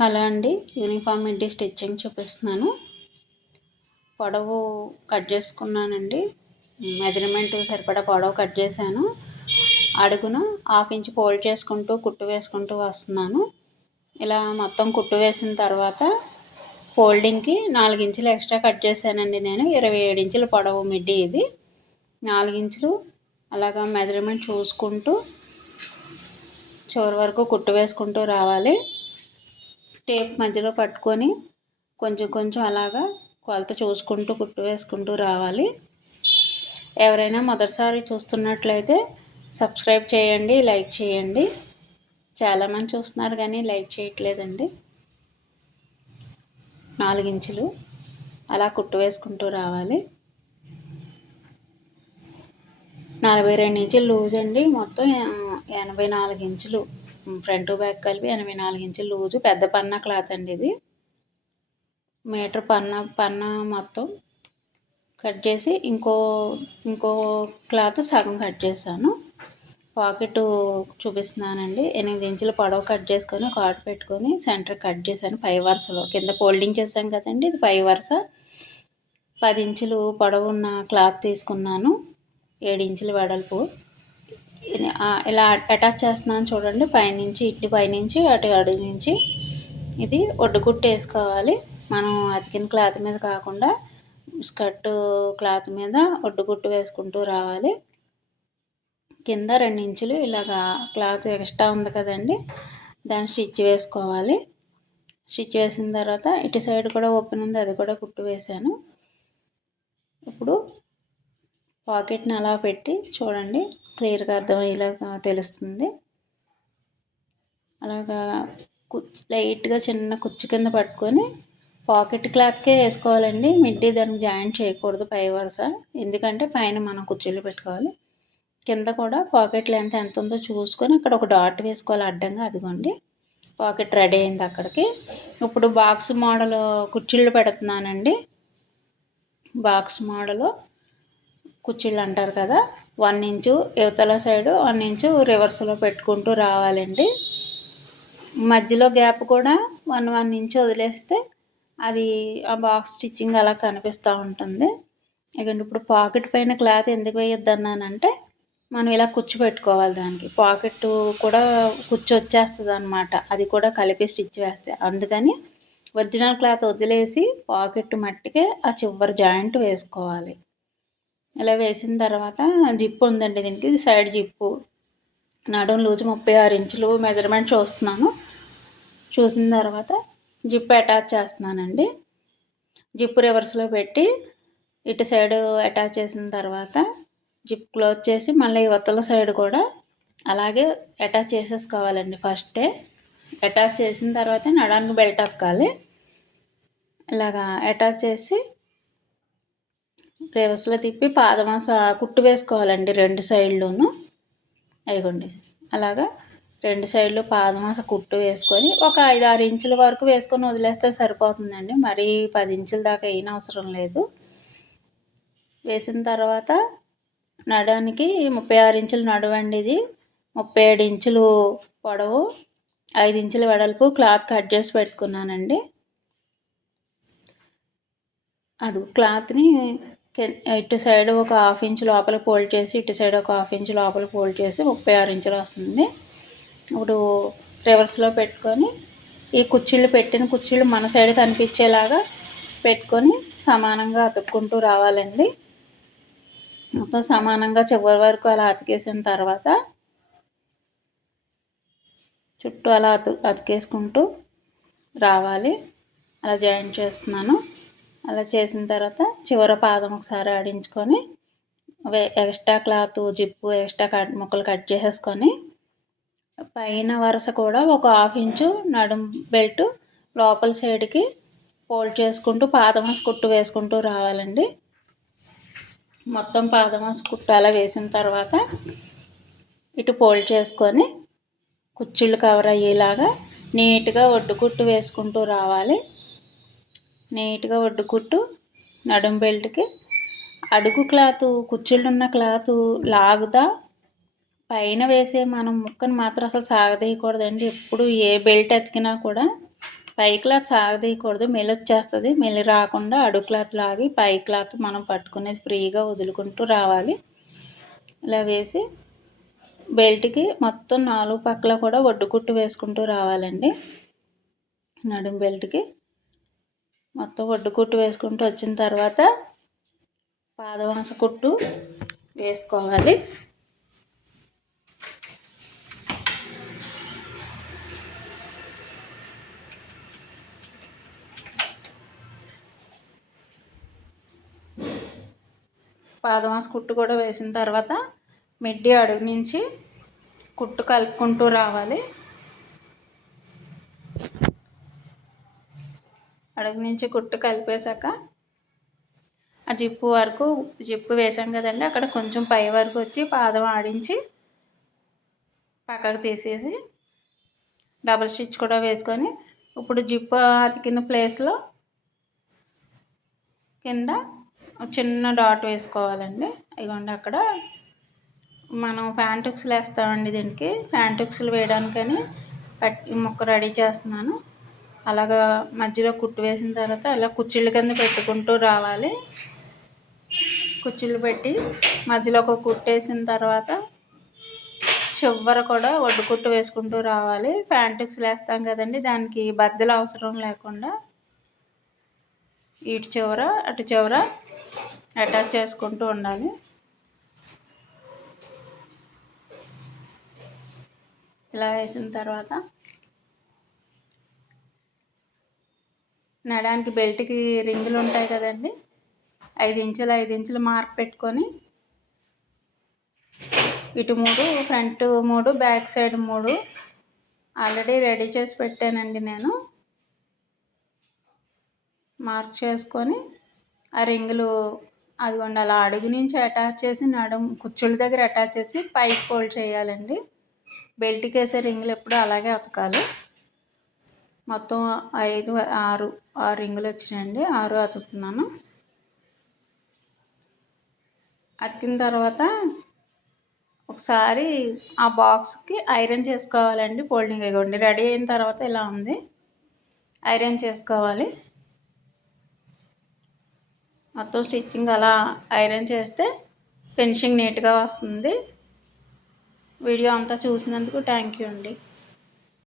Hello అండి uniform stitching చూపిస్తున్నాను. పొడవు కట్ చేసుకున్నానండి. మెజర్మెంట్ సరిపడా పొడవు కట్ చేశాను. అడుగును హాఫ్ ఇంచ్ ఫోల్డ్ చేసుకుంటూ కుట్టు వేసుకుంటూ వస్తున్నాను. ఇలా మొత్తం కుట్టు వేసిన తర్వాత ఫోల్డింగ్కి నాలుగు ఇంచులు ఎక్స్ట్రా కట్ చేశానండి నేను. ఇరవై ఏడు ఇంచుల పొడవు మిడ్డీ ఇది. నాలుగు ఇంచులు అలాగా మెజర్మెంట్ చూసుకుంటూ చివరి వరకు కుట్టు వేసుకుంటూ రావాలి. టేప్ మధ్యలో పట్టుకొని కొంచెం కొంచెం అలాగా కొలత చూసుకుంటూ కుట్టు వేసుకుంటూ రావాలి. ఎవరైనా మొదటిసారి చూస్తున్నట్లయితే సబ్స్క్రైబ్ చేయండి లైక్ చేయండి. చాలామంది చూస్తున్నారు కానీ లైక్ చేయట్లేదండి. నాలుగించులు అలా కుట్టు వేసుకుంటూ రావాలి. నలభై రెండు ఇంచులు లూజ్ అండి. మొత్తం ఎనభై నాలుగు ఇంచులు ఫ్రంట్ బ్యాక్ కలిపి ఎనభై నాలుగు ఇంచులు లూజు. పెద్ద పన్నా క్లాత్ అండి ఇది. మీటర్ పన్నా పన్నా మొత్తం కట్ చేసి ఇంకో ఇంకో క్లాత్ సగం కట్ చేశాను. పాకెట్ చూపిస్తున్నానండి. ఎనిమిది ఇంచుల పొడవు కట్ చేసుకొని కాటు పెట్టుకొని సెంటర్ కట్ చేశాను పై వరుసలో. కింద ఫోల్డింగ్ చేశాను కదండి ఇది పై వరుస. పది ఇంచులు పొడవు ఉన్న క్లాత్ తీసుకున్నాను. ఏడు ఇంచుల వెడల్పు. ఇలా అటాచ్ చేస్తున్నాను చూడండి. పైనుంచి ఇటు పైనుంచి అటు అడుగు నుంచి. ఇది ఒడ్డుకుట్టు వేసుకోవాలి మనం అతికిన క్లాత్ మీద కాకుండా స్కర్ట్ క్లాత్ మీద ఒడ్డుకుట్టు వేసుకుంటూ రావాలి. కింద రెండు ఇంచులు ఇలాగా క్లాత్ ఎక్స్ట్రా ఉంది కదండి. దాన్ని స్టిచ్ వేసుకోవాలి. స్టిచ్ వేసిన తర్వాత ఇటు సైడ్ కూడా ఓపెన్ ఉంది. అది కూడా కుట్టు వేసాను ఇప్పుడు పాకెట్ని అలా పెట్టి చూడండి. క్లియర్గా అర్థమయ్యేలాగా తెలుస్తుంది. అలాగా లైట్గా చిన్న కుచ్చు కింద పట్టుకొని పాకెట్ క్లాత్కే వేసుకోవాలండి. మిడ్డీ దానికి జాయింట్ చేయకూడదు పై వరుస. ఎందుకంటే పైన మనం కుర్చీలు పెట్టుకోవాలి. కింద కూడా పాకెట్ లెంత్ ఎంత ఉందో చూసుకొని అక్కడ ఒక డాట్ వేసుకోవాలి అడ్డంగా. అదిగోండి. పాకెట్ రెడీ అయింది అక్కడికి. ఇప్పుడు బాక్స్ మోడల్ కుర్చీళ్ళు పెడుతున్నానండి. బాక్స్ మోడలు కుర్చీళ్ళు అంటారు కదా. వన్ ఇంచు యువతల సైడు వన్ ఇంచు రివర్స్లో పెట్టుకుంటూ రావాలండి. మధ్యలో గ్యాప్ కూడా వన్ వన్ ఇంచు వదిలేస్తే అది ఆ బాక్స్ స్టిచ్చింగ్ అలా కనిపిస్తూ ఉంటుంది. ఇక ఇప్పుడు పాకెట్ పైన క్లాత్ ఎందుకు వేయొద్దు అన్నానంటే మనం ఇలా కుచ్చు పెట్టుకోవాలి దానికి. పాకెట్ కూడా కుచ్చు వచ్చేస్తుంది అనమాట అది కూడా కలిపి స్టిచ్ వేస్తే. అందుకని ఒరిజినల్ క్లాత్ వదిలేసి పాకెట్ మట్టికే ఆ చివరి జాయింట్ వేసుకోవాలి. ఇలా వేసిన తర్వాత జిప్పు ఉందండి దీనికి. ఇది సైడ్ జిప్పు. నడుం లూజు ముప్పై ఆరు ఇంచులు మెజర్మెంట్ చూస్తున్నాను. చూసిన తర్వాత జిప్ అటాచ్ చేస్తున్నానండి. జిప్పు రివర్స్లో పెట్టి ఇటు సైడ్ అటాచ్ చేసిన తర్వాత జిప్ క్లోజ్ చేసి మళ్ళీ ఇవతల సైడ్ కూడా అలాగే అటాచ్ చేసేసుకోవాలండి ఫస్టే అటాచ్ చేసిన తర్వాత నడానికి బెల్ట్ అక్కాలి ఇలాగా అటాచ్ చేసి రివర్స్లో తిప్పి పాదమాస కుట్టు వేసుకోవాలండి రెండు సైడ్లోనూ. అయిగోండి అలాగా రెండు సైడ్లు పాదమాస కుట్టు వేసుకొని ఒక ఐదు ఆరు ఇంచుల వరకు వేసుకొని వదిలేస్తే సరిపోతుందండి. మరీ పది ఇంచుల దాకా అయిన అవసరం లేదు. వేసిన తర్వాత నడానికి ముప్పై ఆరు ఇంచులు నడవండి ఇది. ముప్పై ఏడు ఇంచులు పొడవు ఐదు ఇంచుల వెడల్పు క్లాత్ కట్ చేసి పెట్టుకున్నానండి. అది క్లాత్ని ఇటు సైడ్ ఒక హాఫ్ ఇంచ్ లోపల ఫోల్డ్ చేసి ఇటు సైడ్ ఒక హాఫ్ ఇంచ్ లోపల ఫోల్డ్ చేసి ముప్పై ఆరు ఇంచులు వస్తుంది. ఇప్పుడు రివర్స్లో పెట్టుకొని ఈ కుర్చీలు పెట్టిన కుర్చీలు మన సైడ్ కనిపించేలాగా పెట్టుకొని సమానంగా అతుక్కుంటూ రావాలండి. మొత్తం సమానంగా చివరి వరకు అలా అతికేసిన తర్వాత చుట్టూ అలా అతు అతికేసుకుంటూ రావాలి. అలా జాయింట్ చేస్తున్నాను. అలా చేసిన తర్వాత చివర పాదం ఒకసారి ఆడించుకొని extra cloth zip extra cut ముక్కలు కట్ చేసేసుకొని పైన వరుస కూడా ఒక హాఫ్ ఇంచు నడుం బెల్ట్ లోపల సైడ్కి ఫోల్డ్ చేసుకుంటూ పాదమాస్ కుట్టు వేసుకుంటూ రావాలండి. మొత్తం పాదమాస్ కుట్టు అలా వేసిన తర్వాత ఇటు ఫోల్డ్ చేసుకొని కుచ్చుళ్ళు కవర్ అయ్యేలాగా నీట్గా ఒడ్డు కుట్టు వేసుకుంటూ రావాలి. నీట్గా ఒడ్డు కుట్టు నడుం బెల్ట్కి అడుగు క్లాత్ కుచ్చుళ్ళున్న క్లాత్ లాగుదా పైన వేసే మనం ముక్కను మాత్రం అసలు సాగదీయకూడదండి. ఎప్పుడు ఏ బెల్ట్ ఎతికినా కూడా పై క్లాత్ సాగదీయకూడదు. మెలి వచ్చేస్తుంది. మెలి రాకుండా అడుగు క్లాత్ లాగి పై క్లాత్ మనం పట్టుకునేది ఫ్రీగా వదులుకుంటూ రావాలి. ఇలా వేసి బెల్ట్కి మొత్తం నాలుగు పక్కల కూడా ఒడ్డు కుట్టు వేసుకుంటూ రావాలండి. నడుం బెల్ట్కి మొత్తం ఒడ్డు కుట్టు వేసుకుంటూ వచ్చిన తర్వాత పాదవాస కుట్టు వేసుకోవాలి. పాదమాస కుట్టు కూడా వేసిన తర్వాత మిడ్డి అడుగు నుంచి కుట్టు కలుపుకుంటూ రావాలి. అడుగు నుంచి కుట్టు కలిపేశాక ఆ జిప్పు వరకు జిప్పు వేసాం కదండి అక్కడ కొంచెం పై వరకు వచ్చి పాదం ఆడించి పక్కకు తీసేసి డబల్ స్టిచ్ కూడా వేసుకొని ఇప్పుడు జిప్పు అతికిన ప్లేస్లో కింద చిన్న డాట్ వేసుకోవాలండి. ఇదిగోండి అక్కడ మనం ఫ్యాంటుక్స్లు వేస్తామండి దీనికి. ఫ్యాంటుక్స్లు వేయడానికని ముక్క రెడీ చేస్తున్నాను. అలాగా మధ్యలో కుట్టు వేసిన తర్వాత అలా కుచ్చిళ్ళ కింద పెట్టుకుంటూ రావాలి. కుచ్చిళ్ళు పెట్టి మధ్యలో ఒక కుట్టు వేసిన తర్వాత చివర కూడా ఒడ్డు కుట్టు వేసుకుంటూ రావాలి. ప్యాంటుక్స్ వేస్తాం కదండి దానికి బద్దలు అవసరం లేకుండా ఇటు చివర అటు చివర అటాచ్ చేసుకుంటూ ఉండాలి. ఇలా వేసిన తర్వాత నడానికి బెల్ట్కి రింగులు ఉంటాయి కదండి. ఐదు ఇంచులు ఐదు ఇంచులు మార్క్ పెట్టుకొని ఇటు మూడు ఫ్రంట్ మూడు బ్యాక్ సైడ్ మూడు. ఆల్రెడీ రెడీ చేసి పెట్టానండి నేను. మార్క్ చేసుకొని ఆ రింగులు అదిగోండి అలా అడుగు నుంచి అటాచ్ చేసి నడుం కుచ్చుల దగ్గర అటాచ్ చేసి పైకి ఫోల్డ్ చేయాలండి. బెల్ట్కి వేసే రింగులు ఎప్పుడు అలాగే అతకాలి. మొత్తం ఐదు ఆరు ఆరు రింగులు వచ్చినాయండి. ఆరు అతుకుతున్నాను. అతికిన తర్వాత ఒకసారి ఆ బాక్స్కి ఐరన్ చేసుకోవాలండి. ఫోల్డింగ్ ఇవ్వండి రెడీ అయిన తర్వాత ఇలా ఉంది. ఐరన్ చేసుకోవాలి. మొత్తం స్టిచ్చింగ్ అలా ఐరన్ చేస్తే ఫినిషింగ్ నీట్గా వస్తుంది. వీడియో అంతా చూసినందుకు థ్యాంక్ యూ అండి.